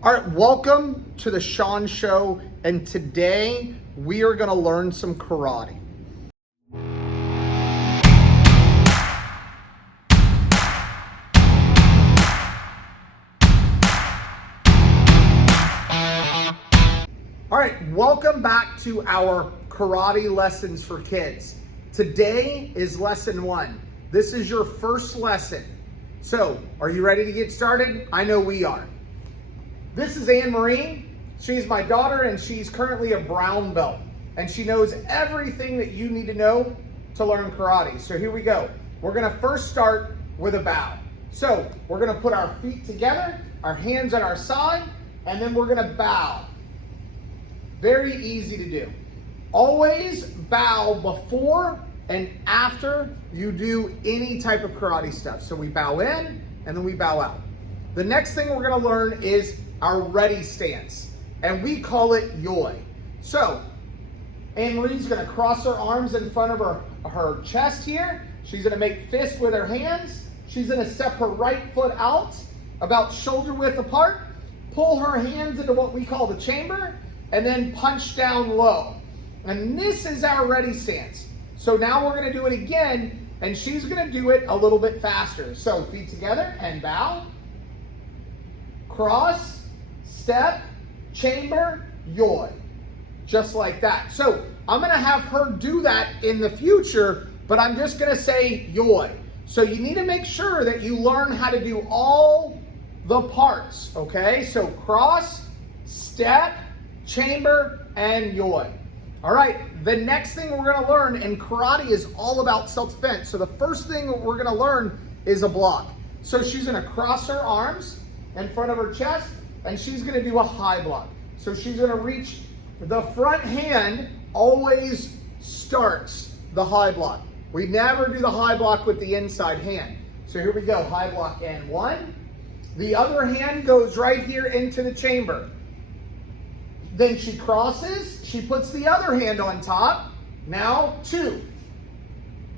All right, welcome to the Shawn Show, and today we are going to learn some karate. All right, welcome back to our karate lessons for kids. Today is lesson 1. This is your first lesson. So, are you ready to get started? I know we are. This is Anne-Marie. She's my daughter, and she's currently a brown belt. And she knows everything that you need to know to learn karate. So here we go. We're gonna first start with a bow. So we're gonna put our feet together, our hands at our side, and then we're gonna bow. Very easy to do. Always bow before and after you do any type of karate stuff. So we bow in, and then we bow out. The next thing we're gonna learn is our ready stance, and we call it yoi. So, Anne-Marie's gonna cross her arms in front of her chest here. She's gonna make fists with her hands. She's gonna step her right foot out, about shoulder width apart, pull her hands into what we call the chamber, and then punch down low. And this is our ready stance. So now we're gonna do it again, and she's gonna do it a little bit faster. So feet together and bow, cross, step, chamber, yoi. Just like that. So I'm gonna have her do that in the future, but I'm just gonna say yoi. So you need to make sure that you learn how to do all the parts, okay? So cross, step, chamber, and yoi. All right, the next thing we're gonna learn, and karate is all about self-defense. So the first thing we're gonna learn is a block. So she's gonna cross her arms in front of her chest, and she's gonna do a high block. So she's gonna reach, the front hand always starts the high block. We never do the high block with the inside hand. So here we go, high block and 1. The other hand goes right here into the chamber. Then she crosses, she puts the other hand on top. Now 2.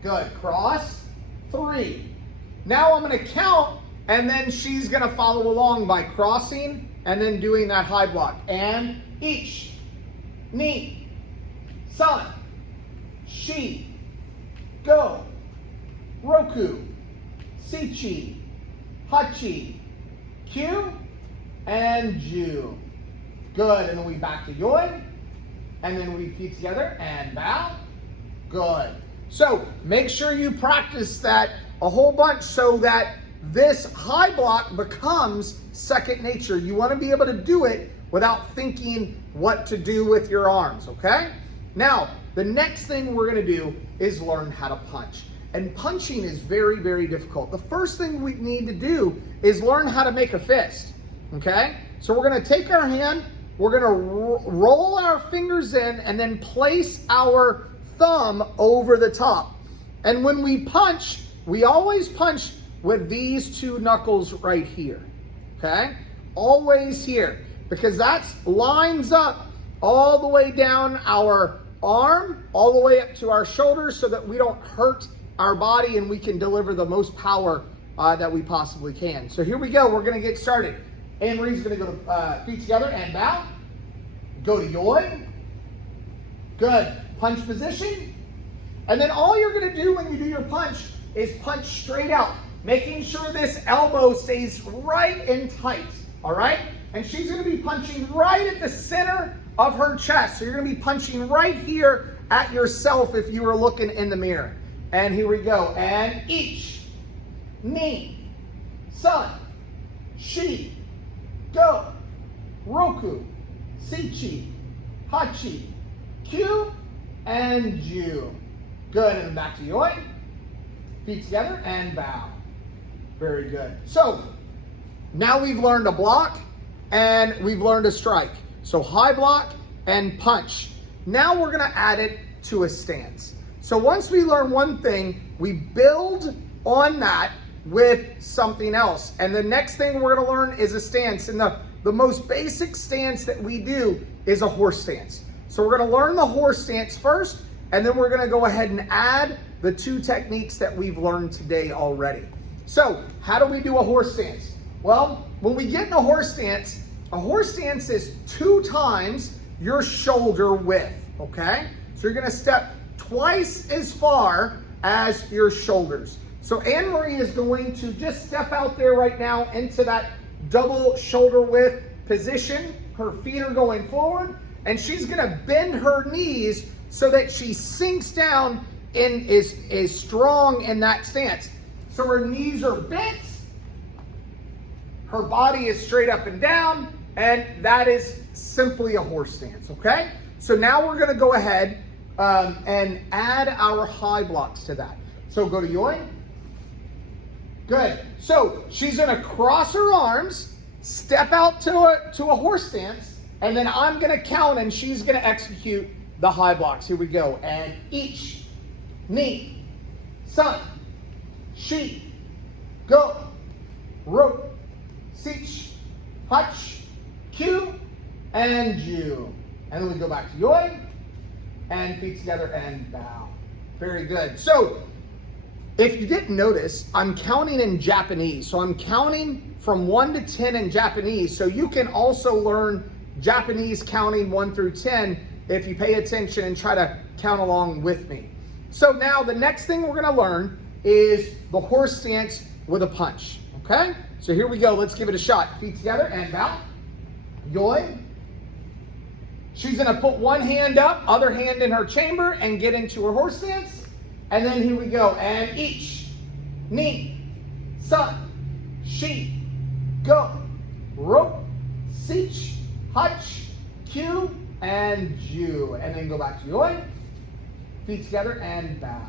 Good, cross, 3. Now I'm gonna count, and then she's gonna follow along by crossing and then doing that high block. And ichi, ni, san, shi, go, roku, shichi, hachi, kyu, and ju. Good, and then we back to yoi, and then we feet together and bow. Good. So make sure you practice that a whole bunch so that this high block becomes second nature. You want to be able to do it without thinking what to do with your arms, okay? Now, the next thing we're going to do is learn how to punch. And punching is very, very difficult. The first thing we need to do is learn how to make a fist, okay? So we're going to take our hand, we're going to roll our fingers in, and then place our thumb over the top. And when we punch, we always punch with these 2 knuckles right here, okay? Always here, because that lines up all the way down our arm, all the way up to our shoulders, so that we don't hurt our body and we can deliver the most power that we possibly can. So here we go, we're gonna get started. Anne-Marie's gonna go feet together and bow. Go to yoi. Good, punch position. And then all you're gonna do when you do your punch is punch straight out, making sure this elbow stays right and tight, all right? And she's gonna be punching right at the center of her chest. So you're gonna be punching right here at yourself if you were looking in the mirror. And here we go. And ichi, ni, san, shi, go, roku, shichi, hachi, kyu, and ju. Good, and then back to yoi. Feet together and bow. Very good. So now we've learned a block and we've learned a strike. So high block and punch. Now we're gonna add it to a stance. So once we learn one thing, we build on that with something else. And the next thing we're gonna learn is a stance. And the most basic stance that we do is a horse stance. So we're gonna learn the horse stance first, and then we're gonna go ahead and add the 2 techniques that we've learned today already. So how do we do a horse stance? Well, when we get in a horse stance, A horse stance is 2 times your shoulder width, okay? So you're gonna step twice as far as your shoulders. So Anne-Marie is going to just step out there right now into that double shoulder width position. Her feet are going forward, and she's gonna bend her knees so that she sinks down and is strong in that stance. So her knees are bent, her body is straight up and down, and that is simply a horse stance, okay? So now we're gonna go ahead and add our high blocks to that. So go to Yoi. Good. So she's gonna cross her arms, step out to a horse stance, and then I'm gonna count and she's gonna execute the high blocks. Here we go. And each, knee, sun, sheep, go, rope, sich, hutch, cue, and Jew. And then we go back to Yoi, and feet together and bow. Very good. So if you didn't notice, I'm counting in Japanese. So I'm counting from 1 to 10 in Japanese. So you can also learn Japanese counting 1 through 10 if you pay attention and try to count along with me. So now the next thing we're gonna learn is the horse stance with a punch, okay? So here we go, let's give it a shot. Feet together and bow. Yoi. She's gonna put one hand up, other hand in her chamber and get into her horse stance. And then here we go, and each, knee, sun, sheep, go, rope, sich, hutch, cue, and Jew. And then go back to Yoi, feet together and bow.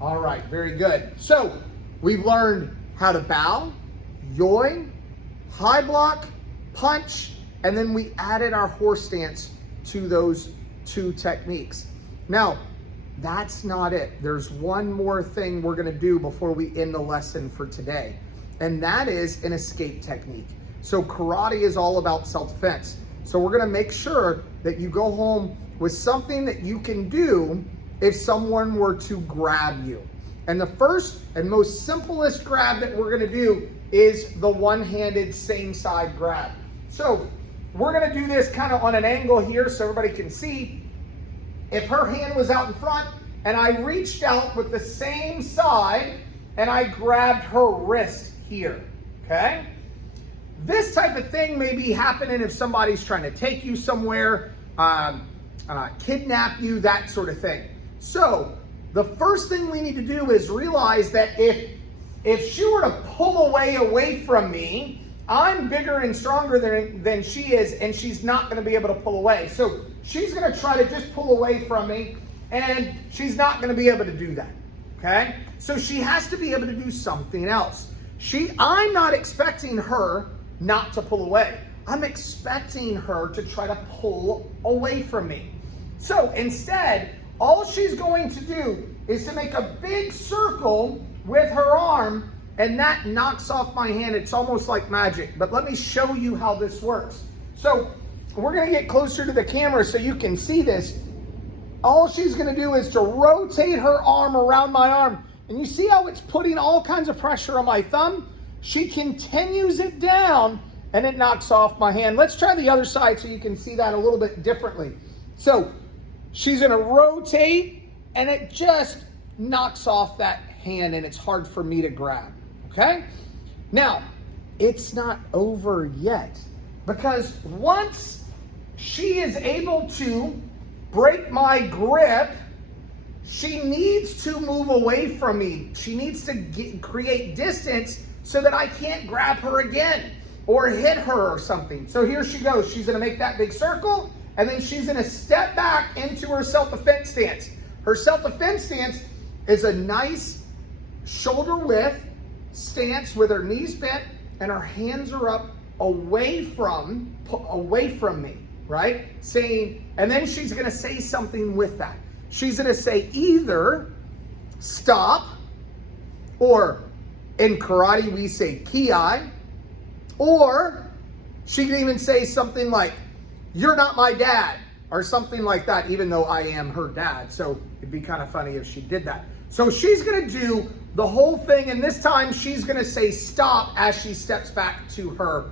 All right, very good. So we've learned how to bow, Yoi, high block, punch, and then we added our horse stance to those 2 techniques. Now, that's not it. There's one more thing we're gonna do before we end the lesson for today, and that is an escape technique. So karate is all about self-defense. So we're gonna make sure that you go home with something that you can do if someone were to grab you. And the first and most simplest grab that we're gonna do is the one-handed same side grab. So we're gonna do this kind of on an angle here so everybody can see. If her hand was out in front and I reached out with the same side and I grabbed her wrist here, okay? This type of thing may be happening if somebody's trying to take you somewhere, kidnap you, that sort of thing. So the first thing we need to do is realize that if she were to pull away from me, I'm bigger and stronger than she is, and she's not gonna be able to pull away. So she's gonna try to just pull away from me, and she's not gonna be able to do that, okay? So she has to be able to do something else. I'm not expecting her not to pull away. I'm expecting her to try to pull away from me. So instead, all she's going to do is to make a big circle with her arm, and that knocks off my hand. It's almost like magic, but let me show you how this works. So we're gonna get closer to the camera so you can see this. All she's gonna do is to rotate her arm around my arm, and you see how it's putting all kinds of pressure on my thumb? She continues it down, and it knocks off my hand. Let's try the other side so you can see that a little bit differently. So she's gonna rotate, and it just knocks off that hand, and it's hard for me to grab. Okay? Now, it's not over yet, because once she is able to break my grip, she needs to move away from me. She needs to create distance so that I can't grab her again or hit her or something. So here she goes. She's gonna make that big circle, and then she's gonna step back into her self-defense stance. Her self-defense stance is a nice shoulder width stance with her knees bent and her hands are up away from me, right? And then she's gonna say something with that. She's gonna say either stop, or in karate we say ki, or she can even say something like, "You're not my dad," or something like that, even though I am her dad. So it'd be kind of funny if she did that. So she's gonna do the whole thing, and this time she's gonna say stop as she steps back to her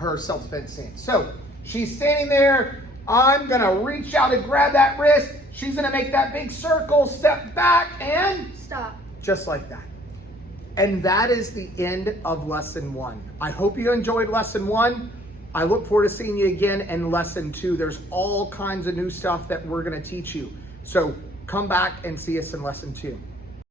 her self-defense stance. So she's standing there. I'm gonna reach out and grab that wrist. She's gonna make that big circle, step back, and stop. Just like that. And that is the end of lesson 1. I hope you enjoyed lesson 1. I look forward to seeing you again in lesson 2. There's all kinds of new stuff that we're gonna teach you. So come back and see us in lesson 2.